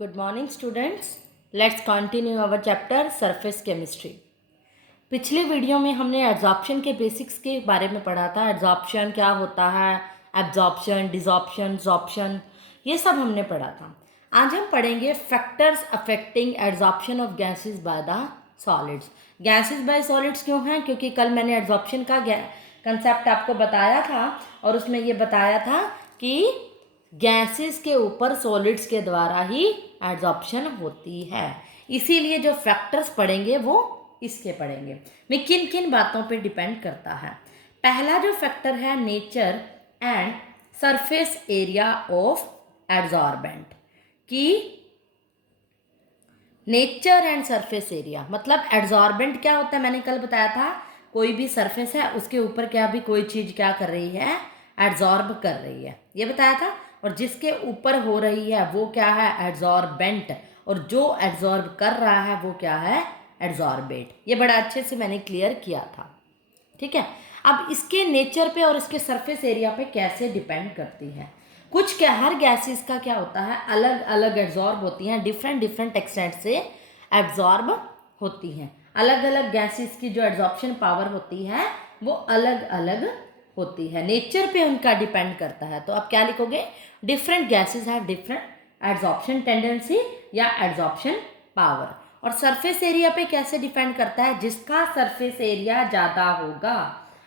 Good morning students. Let's continue our chapter surface chemistry. पिछले video में हमने adsorption के बेसिक्स के बारे में पढ़ा था। एड्जॉर्प्शन क्या होता है, एब्जॉर्प्शन, डिसॉर्प्शन, जॉर्प्शन, ये सब हमने पढ़ा था। आज हम पढ़ेंगे factors affecting adsorption of gases by the solids. Gases bye solids क्यों हैं? क्योंकि कल मैंने एड्जॉर्प्शन का कंसेप्ट आपको बताया था और उसमें ये बताया था कि गैसेस के ऊपर सॉलिड्स के द्वारा ही एड्जॉर्प्शन होती है। इसीलिए जो फैक्टर्स पढ़ेंगे वो इसके पढ़ेंगे। मैं किन किन बातों पे डिपेंड करता है। पहला जो फैक्टर है nature and surface area of adsorbent. कि नेचर एंड सरफेस एरिया मतलब एड्जॉर्बेंट क्या होता है, मैंने कल बताया था। कोई भी सरफेस है उसके ऊपर क्या भी कोई चीज़ क्या कर रही है, एड्जॉर्ब कर रही है, ये बताया था। और जिसके ऊपर हो रही है वो क्या है, एड्जॉर्बेंट। और जो एड्जॉर्ब कर रहा है वो क्या है, एड्जॉर्बेट। ये बड़ा अच्छे से मैंने क्लियर किया था, ठीक है। अब इसके नेचर पे और इसके सरफेस एरिया पे कैसे डिपेंड करती है। कुछ क्या, हर गैसेस का क्या होता है, अलग अलग एड्जॉर्ब होती हैं, डिफरेंट डिफरेंट एक्सटेंट से एड्जॉर्ब होती हैं। अलग अलग गैसेस की जो एड्जॉर्प्शन पावर होती है वो अलग अलग होती है, नेचर पे उनका डिपेंड करता है। तो आप क्या लिखोगे, different gases have different adsorption tendency या एड्जॉर्प्शन पावर। और सरफेस एरिया पे कैसे डिपेंड करता है, जिसका सरफेस एरिया ज़्यादा होगा।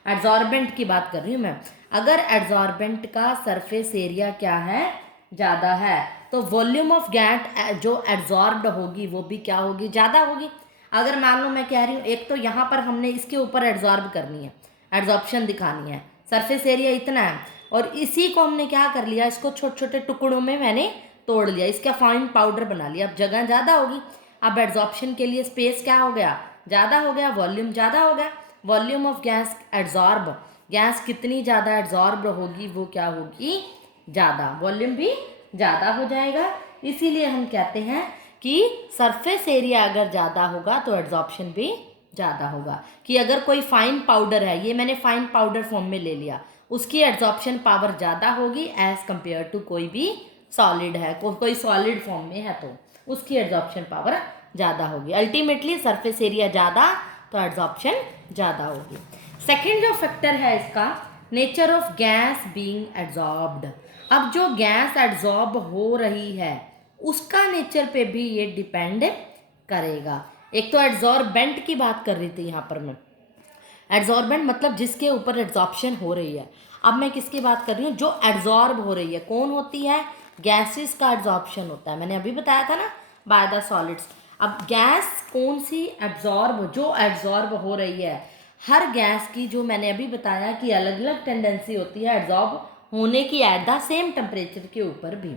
एड्जॉर्बेंट की बात कर रही हूँ मैं। अगर एड्जॉर्बेंट का सरफेस एरिया क्या है, ज़्यादा है, तो वॉल्यूम ऑफ गैस जो एड्जॉर्ब्ड होगी वो भी क्या होगी, ज़्यादा होगी। अगर मान लो मैं कह रही हूँ, एक तो यहाँ पर हमने इसके ऊपर एड्जॉर्ब करनी है, एड्जॉर्प्शन दिखानी है, सरफेस एरिया इतना है, और इसी को हमने क्या कर लिया, इसको छोटे छोटे टुकड़ों में मैंने तोड़ लिया, इसका फाइन पाउडर बना लिया। अब जगह ज़्यादा होगी, अब एड्जॉर्प्शन के लिए स्पेस क्या हो गया, ज़्यादा हो गया, वॉल्यूम ज़्यादा हो गया। Volume of gas adsorb, gas कितनी ज़्यादा एड्जॉर्ब होगी वो क्या होगी, ज़्यादा, वॉल्यूम भी ज़्यादा हो जाएगा। इसीलिए हम कहते हैं कि सरफेस एरिया अगर ज़्यादा होगा तो एड्जॉर्प्शन भी ज़्यादा होगा। कि अगर कोई फाइन पाउडर है, ये मैंने फाइन पाउडर फॉर्म में ले लिया, उसकी एड्जॉर्प्शन पावर ज़्यादा होगी एज़ कम्पेयर टू कोई भी सॉलिड है, कोई सॉलिड फॉर्म में है तो उसकी एड्जॉर्प्शन पावर ज़्यादा होगी। अल्टीमेटली सरफेस एरिया ज़्यादा तो एड्जॉर्प्शन ज़्यादा होगी। सेकेंड जो फैक्टर है इसका, nature of gas being adsorbed. अब जो गैस एड्जॉर्ब हो रही है उसका नेचर पे भी ये डिपेंड करेगा। एक तो एड्जॉर्बेंट की बात कर रही थी यहाँ पर मैं, एड्जॉर्बेंट मतलब जिसके ऊपर एड्जॉर्प्शन हो रही है। अब मैं किसकी बात कर रही हूँ, जो एड्जॉर्ब हो रही है। कौन होती है, गैसेस का एड्जॉर्प्शन होता है, मैंने अभी बताया था ना, बाय द सॉलिड्स। अब गैस कौन सी एब्जॉर्ब, जो एब्जॉर्ब हो रही है, हर गैस की जो मैंने अभी बताया कि अलग अलग टेंडेंसी होती है एब्जॉर्ब होने की एट द सेम टेम्परेचर के ऊपर भी।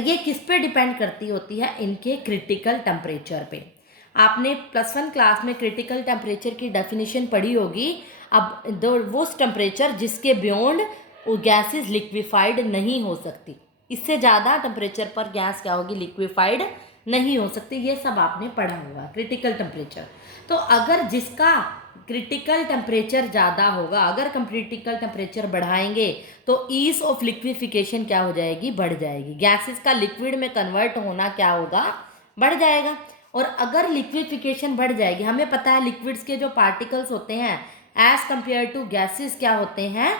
ये किस पे डिपेंड करती होती है, इनके क्रिटिकल टेम्परेचर पे। आपने +1 क्लास में क्रिटिकल टेम्परेचर की डेफिनेशन पढ़ी होगी। अब वो टेम्परेचर जिसके बियॉन्ड गैसेस लिक्विफाइड नहीं हो सकती, इससे ज़्यादा टेम्परेचर पर गैस क्या होगी, लिक्विफाइड नहीं हो सकती। ये सब आपने पढ़ा होगा, क्रिटिकल टेम्परेचर। तो अगर जिसका क्रिटिकल टेम्परेचर ज़्यादा होगा, अगर हम क्रिटिकल टेम्परेचर बढ़ाएंगे तो ईज ऑफ लिक्विफिकेशन क्या हो जाएगी, बढ़ जाएगी। गैसेस का लिक्विड में कन्वर्ट होना क्या होगा, बढ़ जाएगा। और अगर लिक्विफिकेशन बढ़ जाएगी, हमें पता है लिक्विड्स के जो पार्टिकल्स होते हैं एज कंपेयर टू गैसेस क्या होते हैं,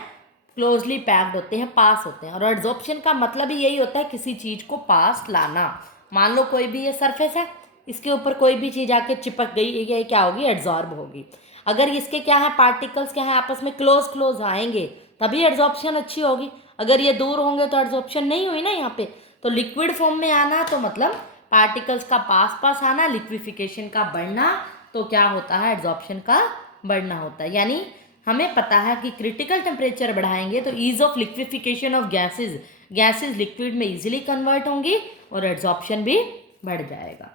क्लोजली पैक्ड होते हैं, पास होते हैं। और एड्जॉर्प्शन का मतलब ही यही होता है, किसी चीज़ को पास लाना। मान लो कोई भी ये सरफेस है, इसके ऊपर कोई भी चीज़ आके चिपक गई, ये क्या होगी, एड्जॉर्ब होगी। अगर इसके क्या है, पार्टिकल्स क्या है, आपस में क्लोज क्लोज आएंगे तभी एड्जॉर्प्शन अच्छी होगी। अगर ये दूर होंगे तो एड्जॉर्प्शन नहीं हुई ना यहाँ पे। तो लिक्विड फॉर्म में आना तो मतलब पार्टिकल्स का पास पास आना, लिक्विफिकेशन का बढ़ना, तो क्या होता है, एड्जॉर्प्शन का बढ़ना होता है। यानी हमें पता है कि क्रिटिकल टेम्परेचर बढ़ाएंगे तो ease of liquefaction of gases liquid में इजीली कन्वर्ट होंगी और एड्जॉर्प्शन भी बढ़ जाएगा।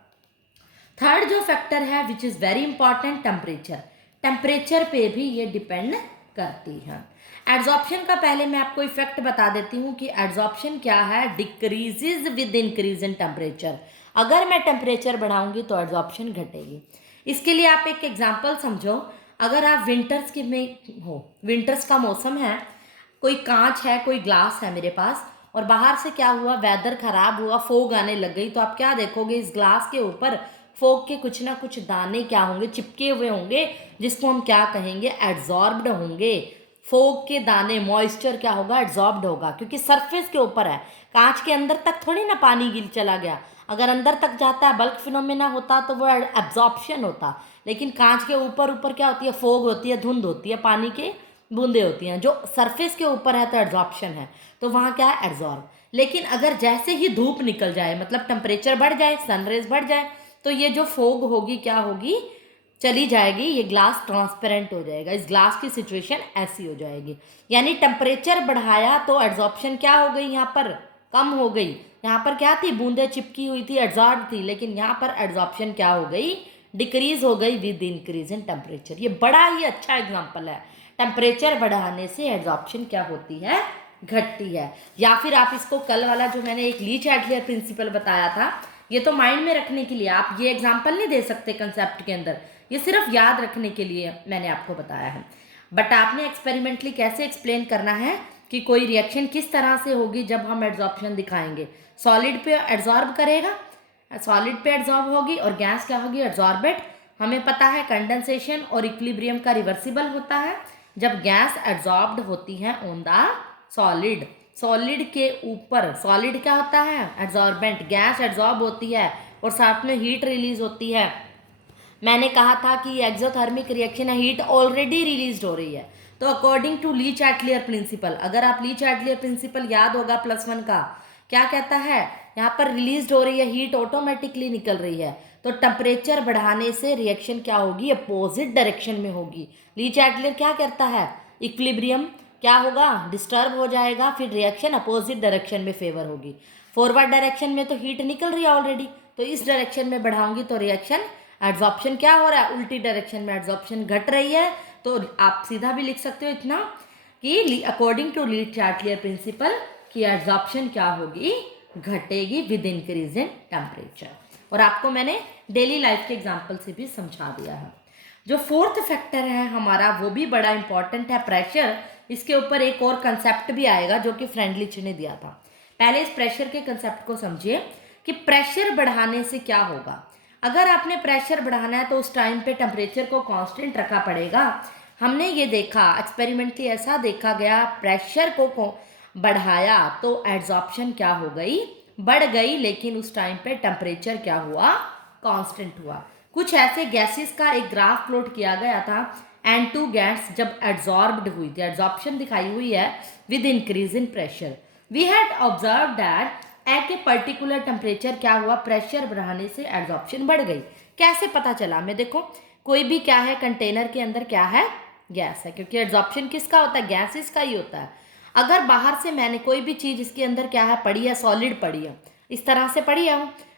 थर्ड जो फैक्टर है which is very important, temperature. Temperature पे भी ये डिपेंड करती है। एड्जॉर्प्शन का पहले मैं आपको इफेक्ट बता देती हूँ कि एड्जॉर्प्शन क्या है, decreases with increase in temperature. अगर मैं टेम्परेचर बढ़ाऊंगी तो एड्जॉर्प्शन घटेगी। इसके लिए आप एक एग्जांपल समझो। अगर आप विंटर्स के में हो, विंटर्स का मौसम है, कोई कांच है, कोई ग्लास है मेरे पास, और बाहर से क्या हुआ, वेदर खराब हुआ, फोग आने लग गई, तो आप क्या देखोगे, इस ग्लास के ऊपर फोग के कुछ ना कुछ दाने क्या होंगे, चिपके हुए होंगे, जिसको हम क्या कहेंगे, एड्जॉर्ब्ड होंगे। फोग के दाने, मॉइस्चर क्या होगा, एड्जॉर्ब्ड होगा, क्योंकि सरफेस के ऊपर है। कांच के अंदर तक थोड़ी ना पानी गिर चला गया, अगर अंदर तक जाता है, बल्क फिनोमेना होता तो वो एब्जॉर्प्शन होता। लेकिन कांच के ऊपर ऊपर क्या होती है, फोग होती है, धुंध होती है, पानी के बूंदे होती हैं। जो सरफेस के ऊपर है तो एड्जॉर्प्शन है, तो वहाँ क्या है, एड्जॉर्ब। लेकिन अगर जैसे ही धूप निकल जाए, मतलब टेम्परेचर बढ़ जाए, सनरेज बढ़ जाए, तो ये जो फोग होगी क्या होगी, चली जाएगी, ये ग्लास ट्रांसपेरेंट हो जाएगा। इस ग्लास की सिचुएशन ऐसी हो जाएगी। यानी टेम्परेचर बढ़ाया तो एड्जॉर्प्शन क्या हो गई, यहाँ पर कम हो गई। यहाँ पर क्या थी, बूंदे चिपकी हुई थी, एड्जॉर्ब थी, लेकिन यहाँ पर एड्जॉर्प्शन क्या हो गई, डिक्रीज हो गई विद इंक्रीज इन टेम्परेचर। ये बड़ा ही अच्छा एग्जाम्पल है। टेम्परेचर बढ़ाने से एड्जॉर्प्शन क्या होती है, घटती है। या फिर आप इसको कल वाला जो मैंने एक ली चैटलियर प्रिंसिपल बताया था, ये तो माइंड में रखने के लिए, आप ये एग्जाम्पल नहीं दे सकते कंसेप्ट के अंदर, ये सिर्फ याद रखने के लिए मैंने आपको बताया है। बट आपने एक्सपेरिमेंटली कैसे एक्सप्लेन करना है कि कोई रिएक्शन किस तरह से होगी जब हम एड्जॉर्प्शन दिखाएंगे। सॉलिड पे एड्जॉर्ब करेगा, सॉलिड पे एड्जॉर्ब होगी, और गैस क्या होगी, एड्जॉर्बेट। हमें पता है कंडेंसेशन और इक्विलिब्रियम का रिवर्सिबल होता है जब गैस एड्जॉर्ब्ड होती है ऑन द सॉलिड। सॉलिड के ऊपर सॉलिड क्या होता है, एड्जॉर्बेंट। गैस एड्जॉर्ब होती है और साथ में हीट रिलीज होती है। मैंने कहा था कि एक्सोथर्मिक रिएक्शन है, हीट ऑलरेडी रिलीज हो रही है। तो according to Le Chatelier principle, अगर आप ली चैटलियर प्रिंसिपल याद होगा +1 का, क्या कहता है, यहाँ पर रिलीज हो रही है हीट, ऑटोमेटिकली निकल रही है, तो टेम्परेचर बढ़ाने से रिएक्शन क्या होगी, अपोजिट डायरेक्शन में होगी। ली चैटलियर क्या करता है, इक्विलिब्रियम क्या होगा, डिस्टर्ब हो जाएगा, फिर रिएक्शन अपोजिट डायरेक्शन में फेवर होगी। फॉरवर्ड डायरेक्शन में तो हीट निकल रही है ऑलरेडी, तो इस डायरेक्शन में बढ़ाऊंगी तो रिएक्शन एड्जॉर्प्शन क्या हो रहा है, उल्टी डायरेक्शन में एड्जॉर्प्शन घट रही है। तो आप सीधा भी लिख सकते हो इतना कि according to Le Chatelier principle कि एड्जॉर्प्शन क्या होगी, घटेगी विद इंक्रीज इन टेम्परेचर। और आपको मैंने डेली लाइफ के एग्जाम्पल से भी समझा दिया है। जो फोर्थ फैक्टर है हमारा, वो भी बड़ा इंपॉर्टेंट है, प्रेशर। इसके ऊपर एक और कंसेप्ट भी आएगा जो कि फ्रेंडलिच ने दिया था। पहले इस प्रेशर के कंसेप्ट को समझिए कि प्रेशर बढ़ाने से क्या होगा। अगर आपने प्रेशर बढ़ाना है तो उस टाइम पे टेम्परेचर को कांस्टेंट रखा पड़ेगा। हमने ये देखा एक्सपेरिमेंटली, ऐसा देखा गया, प्रेशर को बढ़ाया तो एड्जॉर्प्शन क्या हो गई, बढ़ गई, लेकिन उस टाइम पे टेम्परेचर क्या हुआ, कांस्टेंट हुआ। कुछ ऐसे गैसेस का एक ग्राफ प्लॉट किया गया था, N2 गैस जब एड्जॉर्ब्ड हुई थी, एड्जॉर्प्शन दिखाई हुई है with increase in pressure. We had observe that at a particular temperature क्या हुआ, प्रेशर बढ़ाने से एड्जॉर्प्शन बढ़ गई। कैसे पता चला, मैं देखो, कोई भी क्या है, कंटेनर के अंदर क्या है, गैस है, क्योंकि एड्जॉर्प्शन किसका होता है, गैसेस का ही होता है। अगर बाहर से मैंने कोई भी चीज़ इसके अंदर क्या है, पड़ी है, सॉलिड पड़ी है, इस तरह से पड़ी है,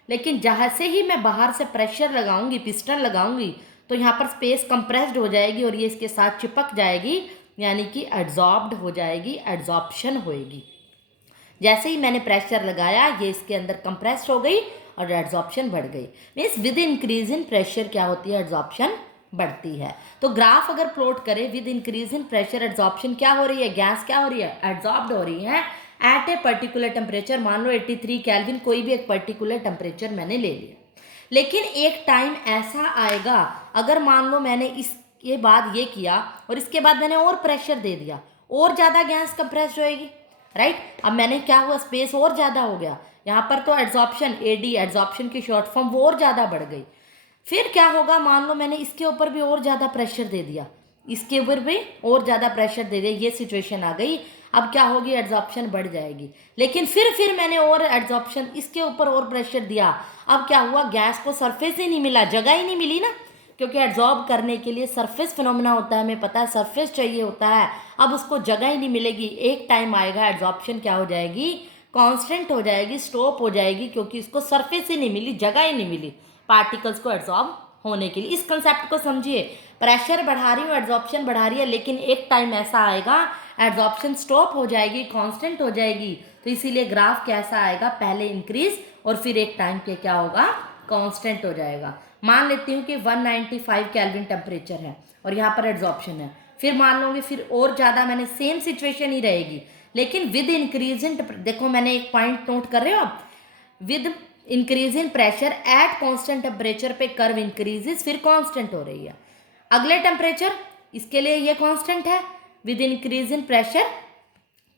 लेकिन जहाँ से ही मैं बाहर से प्रेशर लगाऊंगी, पिस्टन लगाऊंगी, तो यहाँ पर स्पेस कंप्रेस्ड हो जाएगी और ये इसके साथ चिपक जाएगी, यानी कि एड्जॉर्ब्ड हो जाएगी, एड्जॉर्प्शन होएगी। जैसे ही मैंने प्रेशर लगाया, ये इसके अंदर कंप्रेस हो गई और एड्जॉर्प्शन बढ़ गई। Means with increase in pressure क्या होती है, एड्जॉर्प्शन बढ़ती है। तो ग्राफ अगर प्लॉट करें, with increase in pressure adsorption क्या हो रही है, गैस क्या हो रही है, एड्जॉर्ब्ड हो रही है एट ए पर्टिकुलर टेम्परेचर। मान लो 83 केल्विन, कोई भी एक पर्टिकुलर टेम्परेचर मैंने ले लिया। लेकिन एक टाइम ऐसा आएगा, अगर मान लो मैंने इसके बाद ये किया और इसके बाद मैंने और प्रेशर दे दिया, और ज़्यादा गैस कंप्रेस होएगी, राइट। अब मैंने क्या हुआ, स्पेस और ज़्यादा हो गया, यहाँ पर तो एड्जॉर्प्शन, एडी एड्जॉर्प्शन की शॉर्ट फॉर्म, वो और ज़्यादा बढ़ गई। फिर क्या होगा, मान लो मैंने इसके ऊपर भी और ज़्यादा प्रेशर दे दिया, इसके ऊपर भी और ज़्यादा प्रेशर दे दिया, ये सिचुएशन आ गई। अब क्या होगी, एड्जॉर्प्शन बढ़ जाएगी। लेकिन फिर मैंने और एड्जॉर्प्शन, इसके ऊपर और प्रेशर दिया, अब क्या हुआ, गैस को सरफेस ही नहीं मिला, जगह ही नहीं मिली ना, क्योंकि एड्जॉर्ब करने के लिए सरफेस फिनोमेना होता है, हमें पता है सरफेस चाहिए होता है। अब उसको जगह ही नहीं मिलेगी, एक टाइम आएगा एड्जॉर्प्शन क्या हो जाएगी, कांस्टेंट हो जाएगी, स्टॉप हो जाएगी, क्योंकि इसको सरफेस ही नहीं मिली, जगह ही नहीं मिली पार्टिकल्स को एड्जॉर्ब होने के लिए। इस कंसेप्ट को समझिए, प्रेशर बढ़ा रही हूँ, एड्जॉर्प्शन बढ़ा रही है, लेकिन एक टाइम ऐसा आएगा एड्जॉर्प्शन स्टॉप हो जाएगी, कांस्टेंट हो जाएगी। तो इसीलिए ग्राफ कैसा आएगा, पहले इंक्रीज और फिर एक टाइम पे क्या होगा, कांस्टेंट हो जाएगा। मान लेती हूँ कि 195 केल्विन टेम्परेचर है और यहाँ पर एड्जॉर्प्शन है, फिर मान लोगे फिर और ज़्यादा, मैंने सेम सिचुएशन ही रहेगी, लेकिन विद इंक्रीज इन, देखो मैंने एक पॉइंट नोट कर रहे हो आप, with increase in pressure at constant temperature पे कर्व इंक्रीजेस, फिर कांस्टेंट हो रही है। अगले टेम्परेचर, इसके लिए ये कांस्टेंट है, with increase in pressure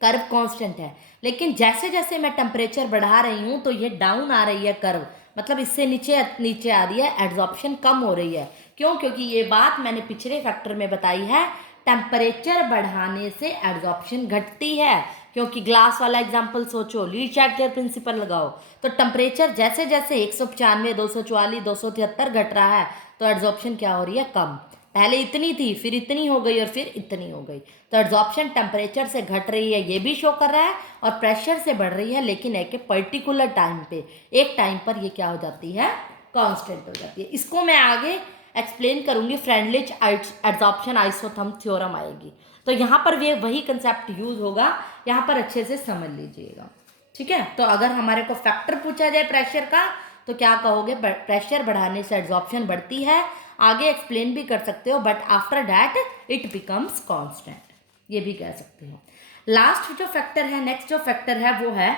curve constant है, लेकिन जैसे जैसे मैं टेम्परेचर बढ़ा रही हूँ तो ये डाउन आ रही है कर्व, मतलब इससे नीचे नीचे आ रही है, एड्जॉर्प्शन कम हो रही है। क्यों? क्योंकि ये बात मैंने पिछले फैक्टर में बताई है, टेम्परेचर बढ़ाने से एड्जॉर्प्शन घटती है। क्योंकि ग्लास वाला एग्जाम्पल सोचो, ली-चार्टियर प्रिंसिपल लगाओ, तो टेम्परेचर जैसे जैसे 195, 244, 273 घट रहा है तो एड्जॉर्प्शन क्या हो रही है? कम। पहले इतनी थी, फिर इतनी हो गई और फिर इतनी हो गई, तो एड्जॉर्प्शन टेम्परेचर से घट रही है ये भी शो कर रहा है, और प्रेशर से बढ़ रही है, लेकिन एक पर्टिकुलर टाइम पे, एक टाइम पर ये क्या हो जाती है? कांस्टेंट हो जाती है। इसको मैं आगे एक्सप्लेन करूंगी, फ्रेंडलिच एड्जॉर्प्शन आइसोथर्म थ्योरम आएगी, तो यहाँ पर भी वही कंसेप्ट यूज होगा, यहाँ पर अच्छे से समझ लीजिएगा। ठीक है, तो अगर हमारे को फैक्टर पूछा जाए प्रेशर का तो क्या कहोगे? प्रेशर बढ़ाने से एड्जॉर्प्शन बढ़ती है, आगे एक्सप्लेन भी कर सकते हो, but after that it becomes constant, ये भी कह सकते हो। लास्ट जो फैक्टर है, नेक्स्ट जो फैक्टर है वो है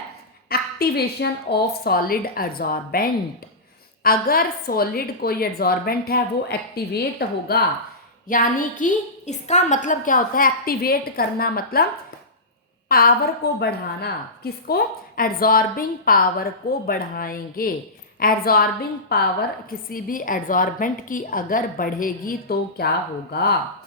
एक्टिवेशन ऑफ सॉलिड एड्जॉर्बेंट। अगर सॉलिड कोई एड्जॉर्बेंट है वो एक्टिवेट होगा, यानी कि इसका मतलब क्या होता है? एक्टिवेट करना मतलब पावर को बढ़ाना। किसको? एड्जॉर्बिंग पावर को बढ़ाएंगे। एड्जॉर्बिंग पावर किसी भी एड्जॉर्बेंट की अगर बढ़ेगी तो क्या होगा?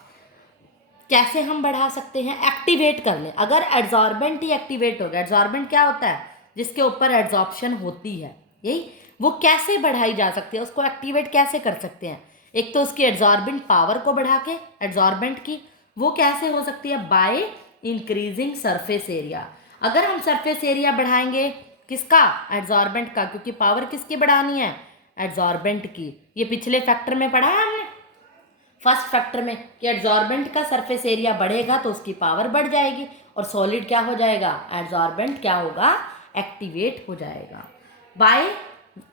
कैसे हम बढ़ा सकते हैं? एक्टिवेट कर लें। अगर एड्जॉर्बेंट ही एक्टिवेट होगा, एड्जॉर्बेंट क्या होता है? जिसके ऊपर एड्जॉर्प्शन होती है, यही, वो कैसे बढ़ाई जा सकती है? उसको एक्टिवेट कैसे कर सकते हैं? एक तो उसकी एड्जॉर्बिंग पावर को बढ़ा के, एड्जॉर्बेंट की, वो कैसे हो सकती है? By increasing surface area. अगर हम सरफेस एरिया बढ़ाएंगे, किसका? एड्जॉर्बेंट का, क्योंकि पावर किसकी बढ़ानी है? एड्जॉर्बेंट की। ये पिछले फैक्टर में पढ़ा है हमने, फर्स्ट फैक्टर में, कि एड्जॉर्बेंट का सरफेस एरिया बढ़ेगा तो उसकी पावर बढ़ जाएगी, और सॉलिड क्या हो जाएगा? एड्जॉर्बेंट क्या होगा? एक्टिवेट हो जाएगा बाय,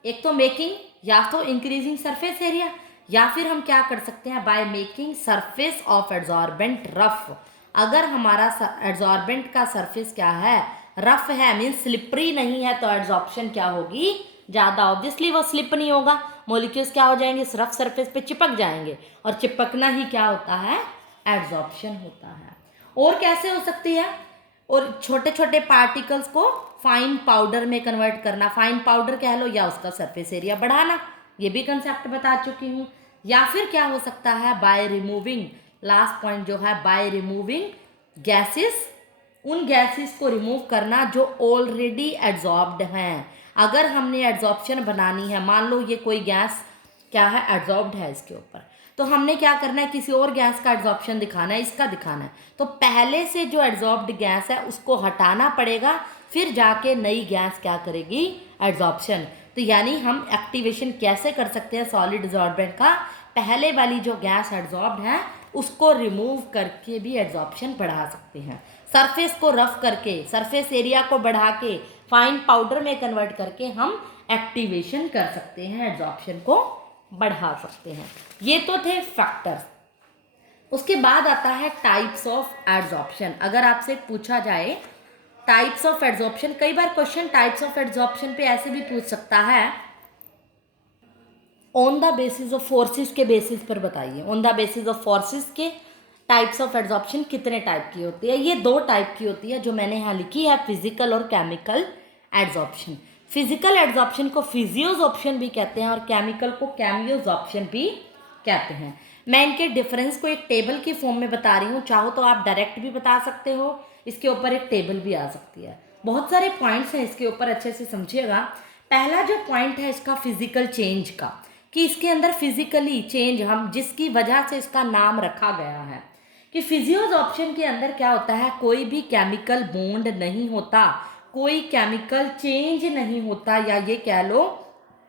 एक तो मेकिंग, या तो इंक्रीजिंग सरफेस एरिया, या फिर हम क्या कर सकते हैं? By making surface of adsorbent rough. अगर हमारा एड्जॉर्बेंट का सरफेस क्या है? रफ है, मीन्स स्लिपरी नहीं है, तो एड्जॉर्प्शन क्या होगी? ज़्यादा। ऑब्वियसली वो स्लिप नहीं होगा, मॉलिक्यूल्स क्या हो जाएंगे? रफ सरफेस पे चिपक जाएंगे, और चिपकना ही क्या होता है? एड्जॉर्प्शन होता है। और कैसे हो सकती है? और छोटे छोटे पार्टिकल्स को फाइन पाउडर में कन्वर्ट करना, फाइन पाउडर कह लो, या उसका सरफेस एरिया बढ़ाना, ये भी कंसेप्ट बता चुकी हूँ। या फिर क्या हो सकता है? बाय रिमूविंग, लास्ट पॉइंट जो है, बाय रिमूविंग गैसेस, उन गैसेस को रिमूव करना जो ऑलरेडी एड्जॉर्ब्ड हैं। अगर हमने एड्जॉर्प्शन बनानी है, मान लो ये कोई गैस क्या है? एड्जॉर्ब्ड है इसके ऊपर, तो हमने क्या करना है? किसी और गैस का एड्जॉर्प्शन दिखाना है, इसका दिखाना है, तो पहले से जो एड्जॉर्ब्ड गैस है उसको हटाना पड़ेगा, फिर जाके नई गैस क्या करेगी? एड्जॉर्प्शन। तो यानी हम एक्टिवेशन कैसे कर सकते हैं सॉलिड एड्जॉर्बेंट का? पहले वाली जो गैस एड्जॉर्ब्ड है उसको रिमूव करके भी एड्जॉर्प्शन बढ़ा सकते हैं। सरफेस को रफ करके, सरफेस एरिया को बढ़ा के, फाइन पाउडर में कन्वर्ट करके हम एक्टिवेशन कर सकते हैं, एड्जॉर्प्शन को बढ़ा सकते हैं। ये तो थे फैक्टर्स। उसके बाद आता है टाइप्स ऑफ एड्जॉर्प्शन। अगर आपसे पूछा जाए टाइप्स ऑफ एड्जॉर्प्शन, कई बार क्वेश्चन टाइप्स ऑफ एड्जॉर्प्शन पे ऐसे भी पूछ सकता है, on the basis of forces के बेसिस पर बताइए, on the basis of forces के टाइप्स ऑफ एड्जॉर्प्शन कितने टाइप की होती है? ये 2 टाइप की होती है जो मैंने यहाँ लिखी है, फिजिकल और केमिकल एड्जॉर्प्शन। फिजिकल एड्जॉर्प्शन को फिजियोजॉर्प्शन भी कहते हैं और केमिकल को केमियोजॉर्प्शन भी कहते हैं। मैं इनके डिफरेंस को एक टेबल की फॉर्म में बता रही हूँ, चाहो तो आप डायरेक्ट भी बता सकते हो, इसके ऊपर एक टेबल भी आ सकती है। बहुत सारे पॉइंट्स हैं इसके ऊपर, अच्छे से समझिएगा। पहला जो पॉइंट है इसका फिजिकल चेंज का, कि इसके अंदर फिजिकली चेंज, हम जिसकी वजह से इसका नाम रखा गया है, कि फिजियोजॉर्प्शन के अंदर क्या होता है? कोई भी केमिकल बॉन्ड नहीं होता, कोई केमिकल चेंज नहीं होता, या ये कह लो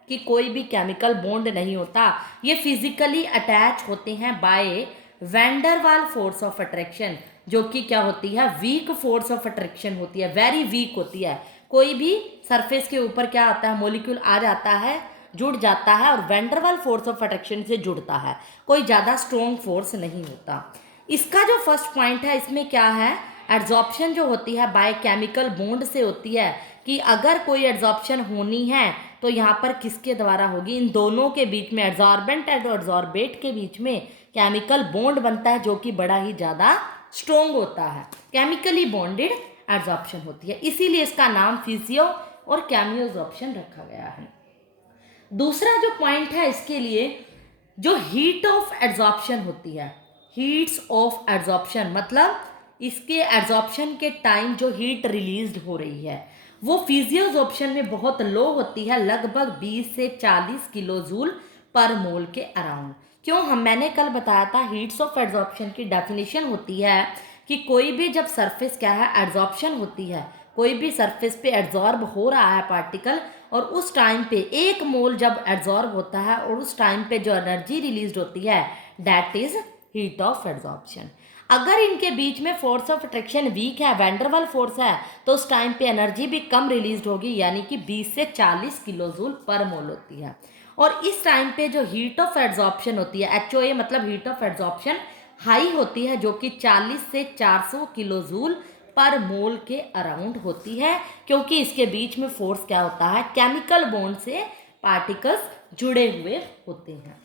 कि कोई भी केमिकल बॉन्ड नहीं होता। ये फिजिकली अटैच होते हैं बाय वैन डर वाल फोर्स ऑफ अट्रैक्शन, जो कि क्या होती है? वीक फोर्स ऑफ अट्रैक्शन होती है, वेरी वीक होती है। कोई भी सरफेस के ऊपर क्या आता है? मॉलिक्यूल आ जाता है, जुड़ जाता है, और वैन डर वाल फोर्स ऑफ अट्रैक्शन से जुड़ता है, कोई ज़्यादा स्ट्रॉन्ग फोर्स नहीं होता। इसका जो फर्स्ट पॉइंट है, इसमें क्या है? एड्जॉर्प्शन जो होती है बाय केमिकल बॉन्ड से होती है, कि अगर कोई एड्जॉर्प्शन होनी है तो यहाँ पर किसके द्वारा होगी, इन दोनों के बीच में, एड्जॉर्बेंट एंड एड्जॉर्बेट के बीच में केमिकल बॉन्ड बनता है जो कि बड़ा ही ज़्यादा स्ट्रोंग होता है, केमिकली बॉन्डेड एड्जॉर्प्शन होती है, इसीलिए इसका नाम फिजियो और कैमियोजॉर्प्शन रखा गया है। दूसरा जो पॉइंट है इसके लिए, जो हीट ऑफ एड्जॉर्प्शन होती है, हीट्स ऑफ एड्जॉर्प्शन मतलब इसके एड्जॉर्प्शन के टाइम जो हीट रिलीज्ड हो रही है वो फिजियोजॉर्प्शन में बहुत लो होती है, लगभग 20 से 40 किलो जूल पर मोल के अराउंड। क्यों, मैंने कल बताया था हीट्स ऑफ एड्जॉर्प्शन की डेफिनेशन होती है कि कोई भी जब सरफेस क्या है एड्जॉर्प्शन होती है, कोई भी सरफेस पे एड्जॉर्ब हो रहा है पार्टिकल, और उस टाइम पे 1 मोल जब एड्जॉर्ब होता है और उस टाइम पे जो एनर्जी रिलीज होती है that is heat of adsorption. अगर इनके बीच में फोर्स ऑफ अट्रैक्शन वीक है, वैंडरवाल फोर्स है, तो उस टाइम पे एनर्जी भी कम रिलीज होगी, यानी कि 20 से 40 किलो जूल पर मोल होती है। और इस टाइम पे जो हीट ऑफ एड्जॉर्प्शन होती है, HOA मतलब हीट ऑफ एड्जॉर्प्शन हाई होती है, जो कि 40 से 400 किलो जूल पर मोल के अराउंड होती है, क्योंकि इसके बीच में फोर्स क्या होता है, केमिकल बॉन्ड से पार्टिकल्स जुड़े हुए होते हैं।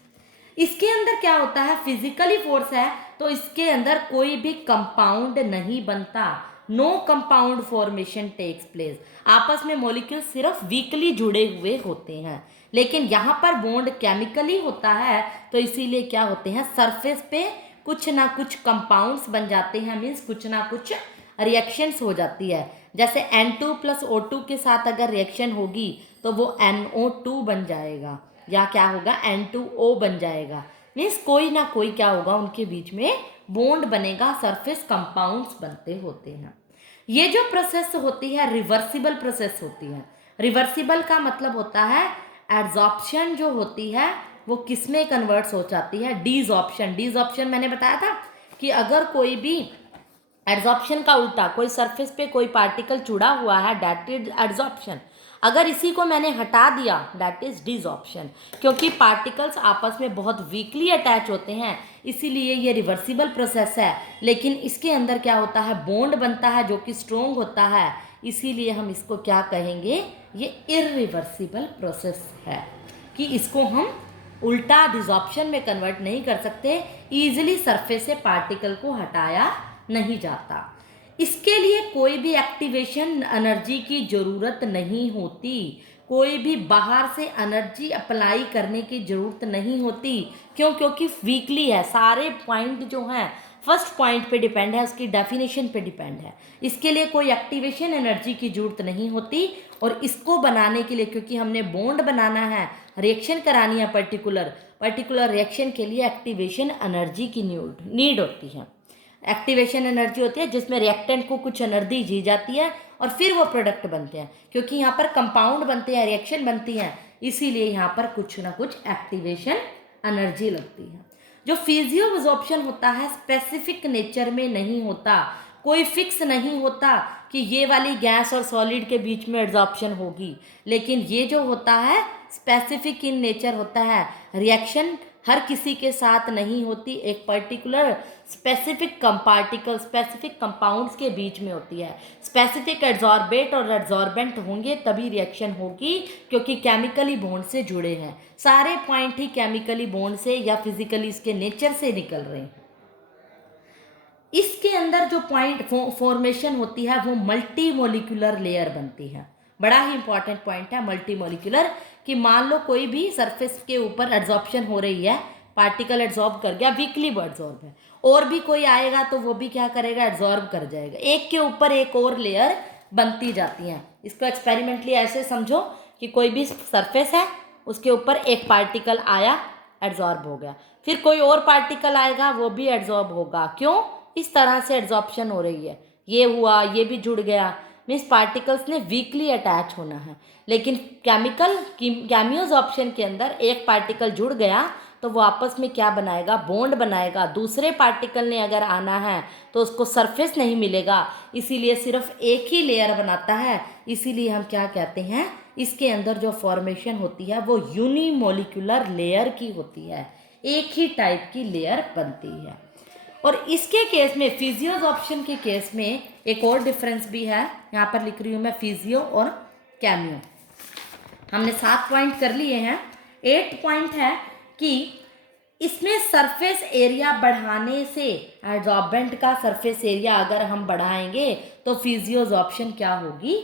इसके अंदर क्या होता है, फिजिकली फोर्स है तो इसके अंदर कोई भी कंपाउंड नहीं बनता, no compound formation takes place, आपस में मॉलिक्यूल सिर्फ वीकली जुड़े हुए होते हैं। लेकिन यहाँ पर बॉन्ड केमिकली होता है तो इसीलिए क्या होते हैं, सरफेस पे कुछ ना कुछ कंपाउंड्स बन जाते हैं, मीन्स कुछ ना कुछ रिएक्शंस हो जाती है। जैसे N2 + O2 के साथ अगर रिएक्शन होगी तो वो NO2 बन जाएगा, या क्या होगा N2O बन जाएगा, मीन्स कोई ना कोई क्या होगा उनके बीच में बॉन्ड बनेगा, सरफेस कंपाउंड्स बनते होते हैं। ये जो प्रोसेस होती है रिवर्सिबल प्रोसेस होती है। रिवर्सिबल का मतलब होता है एड्जॉर्प्शन जो होती है वो किस में कन्वर्ट्स हो जाती है, डीजॉर्प्शन। डीजॉर्प्शन मैंने बताया था कि अगर कोई भी एड्जॉर्प्शन का उल्टा, कोई सरफेस पे कोई पार्टिकल जुड़ा हुआ है दैट इज एड्जॉर्प्शन, अगर इसी को मैंने हटा दिया दैट इज डिसऑर्प्शन, क्योंकि पार्टिकल्स आपस में बहुत वीकली अटैच होते हैं, इसीलिए ये रिवर्सिबल प्रोसेस है। लेकिन इसके अंदर क्या होता है, बॉन्ड बनता है जो कि स्ट्रोंग होता है, इसीलिए हम इसको क्या कहेंगे, ये इरिवर्सिबल प्रोसेस है, कि इसको हम उल्टा डिसऑर्प्शन में कन्वर्ट नहीं कर सकते, ईजिली सरफेस से पार्टिकल को हटाया नहीं जाता। इसके लिए कोई भी एक्टिवेशन एनर्जी की ज़रूरत नहीं होती, कोई भी बाहर से एनर्जी अप्लाई करने की ज़रूरत नहीं होती। क्यों, क्योंकि वीकली है, सारे पॉइंट जो हैं फर्स्ट पॉइंट पे डिपेंड है, उसकी डेफिनेशन पे डिपेंड है, इसके लिए कोई एक्टिवेशन एनर्जी की ज़रूरत नहीं होती। और इसको बनाने के लिए, क्योंकि हमने बॉन्ड बनाना है, रिएक्शन करानी है, पर्टिकुलर रिएक्शन के लिए एक्टिवेशन एनर्जी की नीड होती है। एक्टिवेशन एनर्जी होती है जिसमें रिएक्टेंट को कुछ एनर्जी दी जाती है और फिर वो प्रोडक्ट बनते हैं, क्योंकि यहाँ पर कंपाउंड बनते हैं, रिएक्शन बनती हैं, इसीलिए यहाँ पर कुछ ना कुछ एक्टिवेशन एनर्जी लगती है। जो फिजियोअब्जॉर्प्शन होता है स्पेसिफिक नेचर में नहीं होता, कोई फिक्स नहीं होता कि ये वाली गैस और सॉलिड के बीच में एब्जॉर्प्शन होगी, लेकिन ये जो होता है स्पेसिफिक इन नेचर होता है। रिएक्शन हर किसी के साथ नहीं होती, एक पर्टिकुलर स्पेसिफिक स्पेसिफिक कंपाउंड्स के बीच में होती है। स्पेसिफिक एड्जॉर्बेट और एड्जॉर्बेंट होंगे तभी रिएक्शन होगी, क्योंकि केमिकली बॉन्ड से जुड़े हैं, सारे पॉइंट ही केमिकली बॉन्ड से या फिजिकली इसके नेचर से निकल रहे हैं। इसके अंदर जो पॉइंट फॉर्मेशन होती है वो मल्टी मोलिकुलर लेयर बनती है। बड़ा ही इंपॉर्टेंट पॉइंट है मल्टी मोलिकुलर, कि मान लो कोई भी सरफेस के ऊपर एड्जॉर्प्शन हो रही है, पार्टिकल एड्जॉर्ब कर गया, वीकली एड्जॉर्ब है, और भी कोई आएगा तो वो भी क्या करेगा, एड्जॉर्ब कर जाएगा, एक के ऊपर एक और लेयर बनती जाती हैं। इसको एक्सपेरिमेंटली ऐसे समझो कि कोई भी सरफेस है, उसके ऊपर एक पार्टिकल आया, एड्जॉर्ब हो गया, फिर कोई और पार्टिकल आएगा, वो भी एड्जॉर्ब होगा। क्यों, इस तरह से एड्जॉर्प्शन हो रही है, ये हुआ, ये भी जुड़ गया, मीन्स पार्टिकल्स ने वीकली अटैच होना है। लेकिन कैमियोजॉर्प्शन के अंदर एक पार्टिकल जुड़ गया तो वो आपस में क्या बनाएगा, बॉन्ड बनाएगा। दूसरे पार्टिकल ने अगर आना है तो उसको सरफेस नहीं मिलेगा, इसीलिए सिर्फ एक ही लेयर बनाता है। इसीलिए हम क्या कहते हैं, इसके अंदर जो फॉर्मेशन होती है वो यूनिमोलिकुलर लेयर की होती है, एक ही टाइप की लेयर बनती है। और इसके केस में, फिजियोजॉर्प्शन के केस में, एक और डिफरेंस भी है, यहाँ पर लिख रही हूँ मैं फिजियो और कैमियो। हमने 7 पॉइंट कर लिए हैं। 8 पॉइंट है कि इसमें सरफेस एरिया बढ़ाने से, एडजॉर्बेंट का सरफेस एरिया अगर हम बढ़ाएंगे तो फिजियोजॉर्प्शन क्या होगी,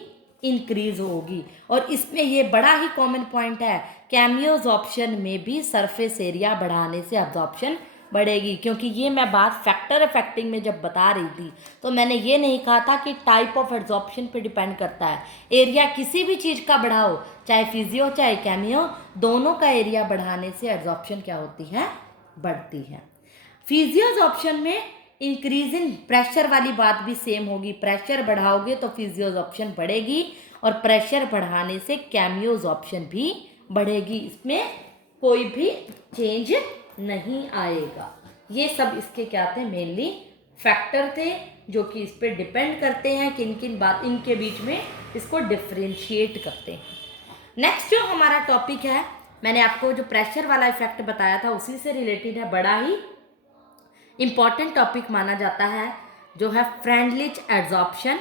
इंक्रीज होगी। और इसमें ये बड़ा ही कॉमन पॉइंट है, कैमियोजॉर्प्शन में भी सरफेस एरिया बढ़ाने से एब्जॉर्प्शन बढ़ेगी। क्योंकि ये मैं बात फैक्टर अफेक्टिंग में जब बता रही थी तो मैंने ये नहीं कहा था कि टाइप ऑफ एब्जॉर्प्शन पे डिपेंड करता है। एरिया किसी भी चीज़ का बढ़ाओ, चाहे फिजियो चाहे कैमियो, दोनों का एरिया बढ़ाने से एब्जॉर्प्शन क्या होती है, बढ़ती है। फिजियोजॉर्प्शन में इंक्रीज इन प्रेशर वाली बात भी सेम होगी, प्रेशर बढ़ाओगे तो फिजियोजॉर्प्शन बढ़ेगी और प्रेशर बढ़ाने से कैमियोजॉर्प्शन भी बढ़ेगी, इसमें कोई भी चेंज नहीं आएगा। ये सब इसके क्या थे, मेनली फैक्टर थे जो कि इस पर डिपेंड करते हैं, किन किन बात इनके बीच में इसको डिफ्रेंशिएट करते हैं। नेक्स्ट जो हमारा टॉपिक है, मैंने आपको जो प्रेशर वाला इफेक्ट बताया था उसी से रिलेटेड है, बड़ा ही इंपॉर्टेंट टॉपिक माना जाता है, जो है फ्रेंडलिच एड्जॉर्प्शन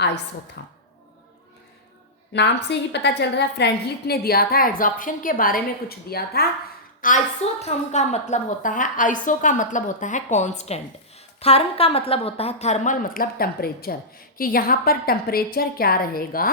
आइसोथर्म। नाम से ही पता चल रहा है, फ्रेंडलिच ने दिया था, एड्जॉर्प्शन के बारे में कुछ दिया था। आइसोथर्म का मतलब होता है, आइसो का मतलब होता है कांस्टेंट, थर्म का मतलब होता है थर्मल, मतलब टेम्परेचर, कि यहाँ पर टेम्परेचर क्या रहेगा,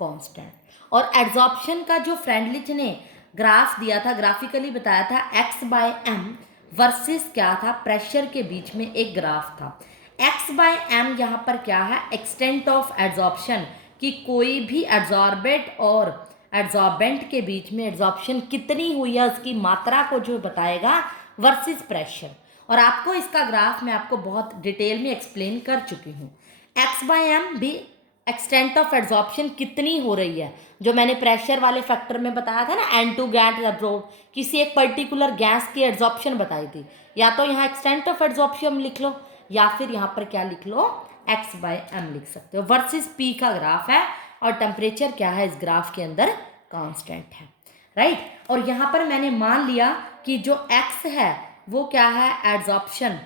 कांस्टेंट। और एड्जॉर्प्शन का जो फ्रेंडलिच ने ग्राफ दिया था, ग्राफिकली बताया था, x/m वर्सेस क्या था, प्रेशर के बीच में एक ग्राफ था। x/m यहाँ पर क्या है, एक्सटेंट ऑफ एड्जॉर्प्शन, कि कोई भी एड्जॉर्बेंट और एड्जॉर्बेंट के बीच में एड्जॉर्प्शन कितनी हुई है उसकी मात्रा को जो बताएगा, वर्सेस प्रेशर। और आपको इसका ग्राफ मैं आपको बहुत डिटेल में एक्सप्लेन कर चुकी हूँ। x/m भी एक्सटेंट ऑफ एड्जॉर्प्शन कितनी हो रही है, जो मैंने प्रेशर वाले फैक्टर में बताया था ना, N2 गैस एब्जॉर्ब, किसी एक पर्टिकुलर गैस की एड्जॉर्प्शन बताई थी। या तो यहाँ एक्सटेंट ऑफ एड्जॉर्प्शन लिख लो, या फिर यहाँ पर क्या लिख लो, x/m लिख सकते हो। वर्सेस p का ग्राफ है, और टेम्परेचर क्या है इस ग्राफ के अंदर, कांस्टेंट है, राइट। और यहाँ पर मैंने मान लिया कि जो x है वो क्या है, एड्जॉर्प्शन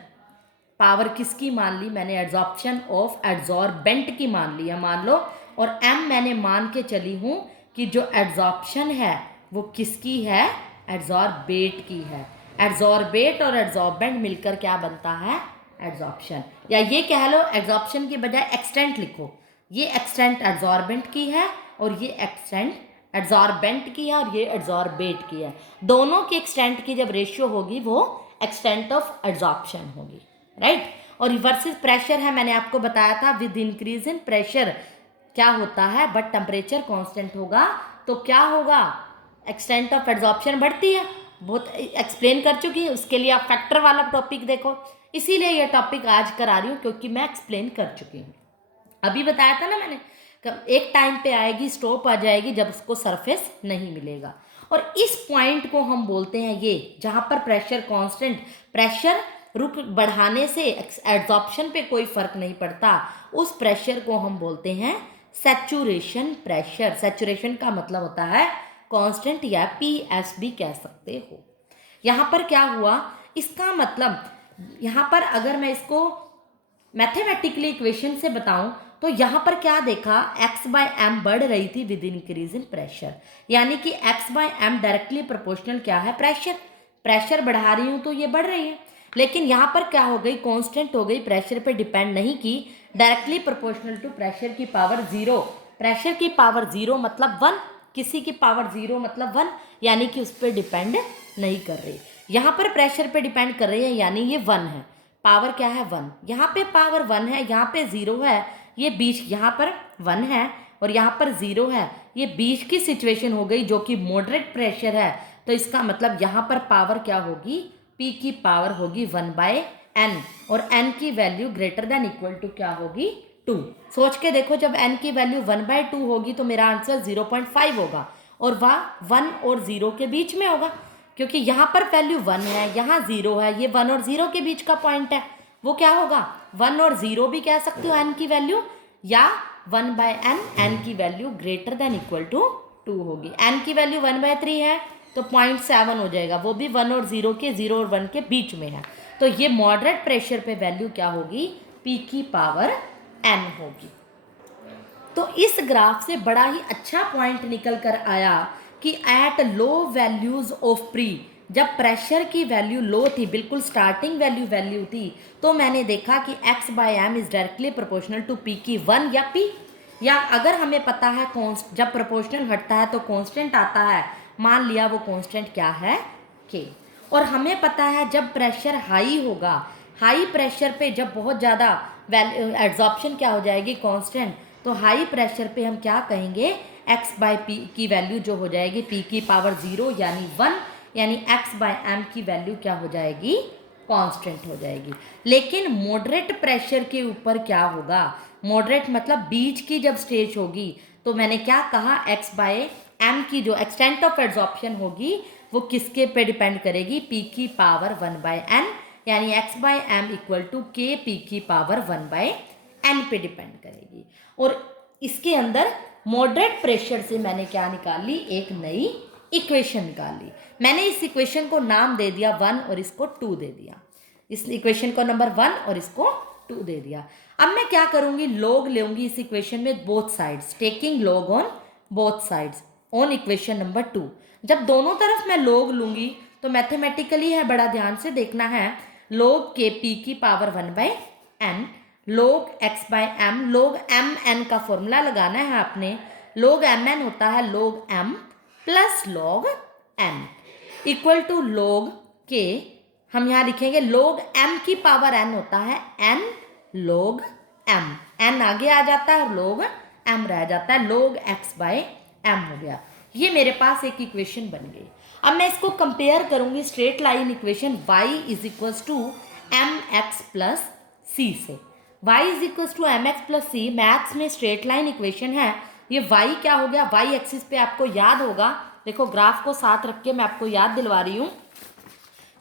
पावर किसकी मान ली, मैंने एड्जॉर्प्शन ऑफ एड्जॉर्बेंट की मान ली है, मान लो। और m मैंने मान के चली हूँ कि जो एड्जॉर्प्शन है वो किसकी है, एड्जॉर्बेट की है। एड्जॉर्बेट और एड्जॉर्बेंट मिलकर क्या बनता है, एड्जॉर्प्शन। या ये कह लो, एड्जॉर्प्शन की बजाय एक्सटेंट लिखो, ये एक्सटेंट एड्जॉर्बेंट की है और ये एक्सटेंट एड्जॉर्बेंट की है और ये एड्जॉर्बेट की है। दोनों की एक्सटेंट की जब रेशियो होगी वो एक्सटेंट ऑफ एड्जॉर्प्शन होगी, राइट। और वर्सेस प्रेशर है, मैंने आपको बताया था, विद इंक्रीज इन प्रेशर क्या होता है, बट टेम्परेचर कांस्टेंट होगा तो क्या होगा, एक्सटेंट ऑफ एड्जॉर्प्शन बढ़ती है। बहुत एक्सप्लेन कर चुकी है, उसके लिए आप फैक्टर वाला टॉपिक देखो, इसीलिए ये टॉपिक आज करा रही हूँ क्योंकि मैं एक्सप्लेन कर चुकी हूँ। अभी बताया था ना मैंने, एक टाइम पे आएगी, स्टॉप आ जाएगी जब उसको सरफेस नहीं मिलेगा। और इस पॉइंट को हम बोलते हैं, ये जहाँ पर प्रेशर कांस्टेंट, प्रेशर रुक बढ़ाने से एड्जॉर्प्शन पे कोई फर्क नहीं पड़ता, उस प्रेशर को हम बोलते हैं सैचुरेशन प्रेशर। सैचुरेशन का मतलब होता है कांस्टेंट, या PS भी कह सकते हो। यहाँ पर क्या हुआ, इसका मतलब यहाँ पर अगर मैं इसको मैथमेटिकली इक्वेशन से बताऊं तो यहाँ पर क्या देखा, x/m बढ़ रही थी विद इंक्रीज इन प्रेशर, यानी कि x/m डायरेक्टली प्रोपोर्शनल क्या है, प्रेशर। प्रेशर बढ़ा रही हूँ तो ये बढ़ रही है, लेकिन यहाँ पर क्या हो गई, कांस्टेंट हो गई, प्रेशर पे डिपेंड नहीं की, डायरेक्टली प्रोपोर्शनल टू प्रेशर की पावर 0। प्रेशर की पावर 0 मतलब 1, किसी की पावर 0 मतलब 1, यानी कि उस पर डिपेंड नहीं कर रही। यहाँ पर प्रेशर पे डिपेंड कर रही है, यानी ये 1 है, पावर क्या है 1, यहाँ पे पावर 1 है, यहाँ पे 0 है, ये बीच, यहाँ पर 1 है और यहाँ पर 0 है, ये बीच की सिचुएशन हो गई जो कि मॉडरेट प्रेशर है। तो इसका मतलब यहाँ पर पावर क्या होगी, P की पावर होगी 1/n, और n की value greater than equal to क्या होगी, 2। सोच के देखो, जब n की वैल्यू 1/2 होगी तो मेरा आंसर 0.5 होगा, और वह 1 और 0 के बीच में होगा, क्योंकि यहाँ पर वैल्यू 1 है, यहाँ 0 है, ये 1 और 0 के बीच का पॉइंट है, वो क्या होगा, 1 और 0 भी कह सकते हो n की वैल्यू, या 1/n, n की value greater than equal to 2 होगी। n की वैल्यू 1/3 है तो 0.7 हो जाएगा, वो भी 1 और 0 के, 0 और 1 के बीच में है। तो ये मॉडरेट प्रेशर पे वैल्यू क्या होगी, P की पावर n होगी। तो इस ग्राफ से बड़ा ही अच्छा पॉइंट निकल कर आया कि at low values of pre, जब प्रेशर की वैल्यू लो थी, बिल्कुल स्टार्टिंग वैल्यू थी, तो मैंने देखा कि x by m is directly proportional to p की 1 या p, या अगर हमें पता है जब प्रोपोर्शनल हटता है तो कांस्टेंट आता है, मान लिया वो कांस्टेंट क्या है k। और हमें पता है जब प्रेशर हाई होगा, हाई प्रेशर पे जब बहुत ज़्यादा एड्जॉर्प्शन क्या हो जाएगी कांस्टेंट, तो हाई प्रेशर पे हम क्या कहेंगे x बाय पी की वैल्यू जो हो जाएगी p की पावर 0 यानी 1, यानी x बाय एम की वैल्यू क्या हो जाएगी कांस्टेंट हो जाएगी। लेकिन मॉडरेट प्रेशर के ऊपर क्या होगा, मॉडरेट मतलब बीच की जब स्टेज होगी, तो मैंने क्या कहा x बाय एम की जो एक्सटेंट ऑफ एड्जॉर्प्शन होगी वो किसके पे डिपेंड करेगी, p की पावर 1 बाय n, यानी x by m equal to k p की पावर 1 बाय n पे डिपेंड करेगी। और इसके अंदर मॉडरेट प्रेशर से मैंने क्या निकाली, एक नई इक्वेशन निकाली। मैंने इस इक्वेशन को नाम दे दिया 1 और इसको 2 दे दिया, इस इक्वेशन को नंबर 1 और इसको 2 दे दिया। अब मैं क्या करूंगी, लॉग लूंगी इस इक्वेशन में both sides, taking log on both sides on equation number 2। जब दोनों तरफ मैं लॉग लूंगी तो मैथमेटिकली है, बड़ा ध्यान से देखना है, लॉग के पी की power 1 by n, log x bye m, log m n का फॉर्मूला लगाना है आपने, log m n होता है log m plus log n equal to log k, हम यहाँ लिखेंगे log m की पावर n होता है n log m, n आगे आ जाता है और log m रह जाता है, log x बाय m हो गया। ये मेरे पास एक इक्वेशन बन गई। अब मैं इसको कंपेयर करूंगी straight line equation y is equals to M X plus C से। y is equals to M X plus C maths में स्ट्रेट लाइन इक्वेशन है। ये y क्या हो गया, y एक्सिस पे आपको याद होगा, देखो ग्राफ को साथ रख के मैं आपको याद दिलवा रही हूँ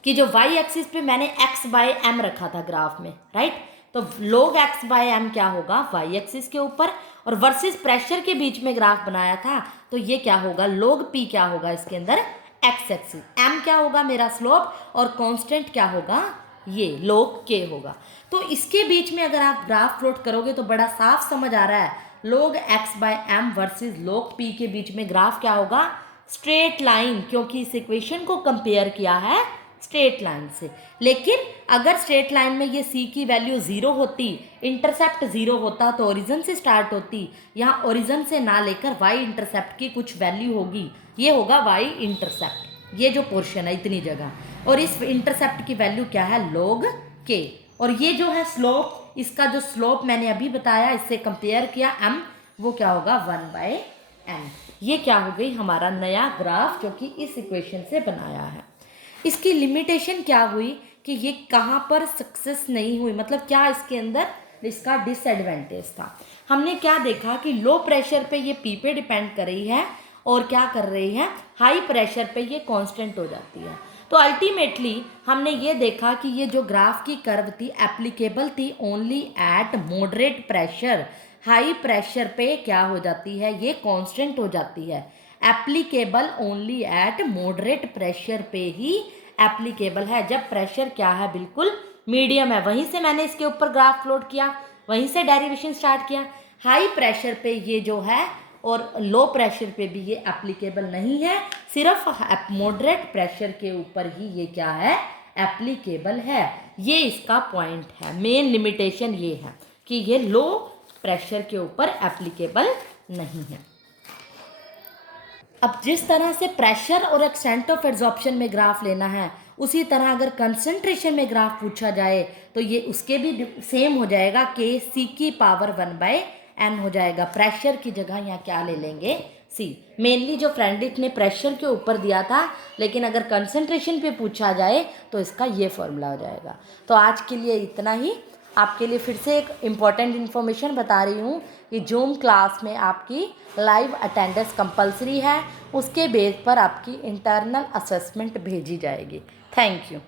कि जो y एक्सिस पे मैंने x बाय m रखा था ग्राफ में, राइट, तो log x बाय m क्या होगा y एक्सिस के ऊपर, और वर्सेस प्रेशर के बीच में ग्राफ बनाया था, तो ये क्या होगा log p क्या होगा इसके अंदर x एक्सिस, m क्या होगा मेरा स्लोप, और कांस्टेंट क्या होगा ये log k होगा। तो इसके बीच में अगर आप ग्राफ प्लॉट करोगे तो बड़ा साफ समझ आ रहा है, log x bye m versus log p के बीच में ग्राफ क्या होगा, स्ट्रेट लाइन, क्योंकि इस इक्वेशन को कंपेयर किया है स्ट्रेट लाइन से। लेकिन अगर स्ट्रेट लाइन में ये c की वैल्यू 0 होती, इंटरसेप्ट 0 होता, तो ओरिजिन से स्टार्ट होती, यहाँ ओरिजिन से ना लेकर y इंटरसेप्ट की कुछ वैल्यू होगी, ये होगा y इंटरसेप्ट, ये जो पोर्शन है इतनी जगह, और इस इंटरसेप्ट की वैल्यू क्या है log k, और ये जो है स्लोप, इसका जो स्लोप मैंने अभी बताया, इससे कंपेयर किया m, वो क्या होगा 1 बाय n। ये क्या हो गई हमारा नया ग्राफ जो कि इस इक्वेशन से बनाया है। इसकी लिमिटेशन क्या हुई कि ये कहाँ पर सक्सेस नहीं हुई, मतलब क्या इसके अंदर इसका डिसएडवांटेज था। हमने क्या देखा कि लो प्रेशर पे ये पी पे डिपेंड कर रही है, और क्या कर रही है हाई प्रेशर पे ये कांस्टेंट हो जाती है। तो अल्टीमेटली हमने ये देखा कि ये जो ग्राफ की कर्व थी एप्लीकेबल थी only eight moderate pressure, high pressure पे क्या हो जाती है ये कांस्टेंट हो जाती है, applicable only eight moderate pressure पे ही एप्लीकेबल है, जब प्रेशर क्या है बिल्कुल मीडियम है। वहीं से मैंने इसके ऊपर ग्राफ प्लॉट किया, वहीं से डेरिवेशन स्टार्ट किया। हाई प्रेशर पे ये जो है और लो प्रेशर पे भी ये एप्लीकेबल नहीं है, सिर्फ मॉडरेट प्रेशर के ऊपर ही ये क्या है एप्लीकेबल है। ये इसका पॉइंट है, मेन लिमिटेशन ये है कि ये लो प्रेशर के ऊपर एप्लीकेबल नहीं है। अब जिस तरह से प्रेशर और एक्सटेंट ऑफ एड्जॉर्प्शन में ग्राफ लेना है, उसी तरह अगर कंसंट्रेशन में ग्राफ पूछा जाए तो ये उसके भी सेम हो जाएगा, के सी की पावर 1 बाय n हो जाएगा। प्रेशर की जगह यहाँ क्या ले लेंगे सी। मेनली जो फ्रेंडरिक ने प्रेशर के ऊपर दिया था, लेकिन अगर कंसंट्रेशन पे पूछा जाए तो इसका ये फॉर्मूला हो जाएगा। तो आज के लिए इतना ही। आपके लिए फिर से एक इम्पॉर्टेंट इन्फॉर्मेशन बता रही हूँ कि जूम क्लास में आपकी लाइव अटेंडेंस कंपलसरी है, उसके बेस पर आपकी इंटरनल असेसमेंट भेजी जाएगी। Thank you.